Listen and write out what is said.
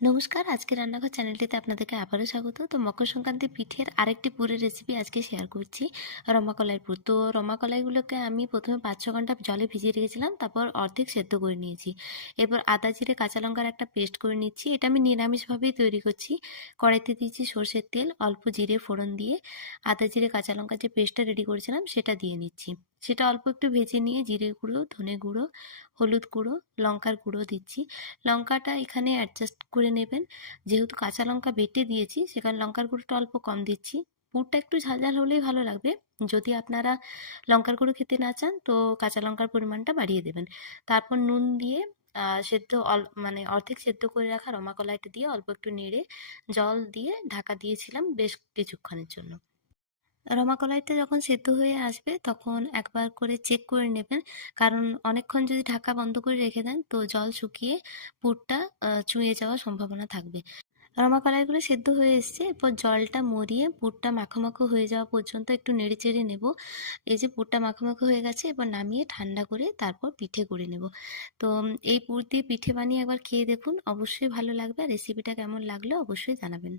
নমস্কার, আজকে রান্নাঘর চ্যানেলটিতে আপনাদেরকে আবারও স্বাগত। তো মকর সংক্রান্তি পিঠের আরেকটি পুরের রেসিপি আজকে শেয়ার করছি, রমা কলাইয়ের পুর। তো রমা কলাইগুলোকে আমি প্রথমে ৫-৬ ঘন্টা জলে ভিজিয়ে রেখেছিলাম, তারপর অর্ধেক সেদ্ধ করে নিয়েছি। এরপর আদা, জিরে, কাঁচা লঙ্কার একটা পেস্ট করে নিচ্ছি। এটা আমি নিরামিষভাবেই তৈরি করছি। কড়াইতে দিয়েছি সর্ষের তেল, অল্প জিরে ফোড়ন দিয়ে আদা, জিরে, কাঁচা লঙ্কার যে পেস্টটা রেডি করেছিলাম সেটা দিয়ে নিচ্ছি। সেটা অল্প একটু ভেজে নিয়ে জিরে গুঁড়ো, ধনে গুঁড়ো, হলুদ গুঁড়ো, লঙ্কার গুঁড়ো দিচ্ছি। লঙ্কাটা এখানে অ্যাডজাস্ট করে নেবেন, যেহেতু কাঁচা লঙ্কা বেটে দিয়েছি সেখানে লঙ্কার গুঁড়োটা অল্প কম দিচ্ছি। পুরটা একটু ঝাল ঝাল হলেই ভালো লাগবে। যদি আপনারা লঙ্কার গুঁড়ো খেতে না চান তো কাঁচা লঙ্কার পরিমাণটা বাড়িয়ে দেবেন। তারপর নুন দিয়ে সেদ্ধ মানে অর্ধেক সেদ্ধ করে রাখা রমা কলাইটা দিয়ে অল্প একটু নেড়ে জল দিয়ে ঢাকা দিয়েছিলাম বেশ কিছুক্ষণের জন্য। রমা কলাইটা যখন সেদ্ধ হয়ে আসবে তখন একবার করে চেক করে নেবেন, কারণ অনেকক্ষণ যদি ঢাকা বন্ধ করে রেখে দেন তো জল শুকিয়ে পুরটা চুঁয়ে যাওয়ার সম্ভাবনা থাকবে। রমা কলাইগুলো সেদ্ধ হয়ে এসছে, এরপর জলটা মরিয়ে পুরটা মাখো মাখো হয়ে যাওয়া পর্যন্ত একটু নেড়ে চেড়ে নেব। এই যে পুরটা মাখো মাখো হয়ে গেছে, এবার নামিয়ে ঠান্ডা করে তারপর পিঠে করে নেব। তো এই পুর দিয়ে পিঠে বানিয়ে একবার খেয়ে দেখুন, অবশ্যই ভালো লাগবে। আর রেসিপিটা কেমন লাগলো অবশ্যই জানাবেন।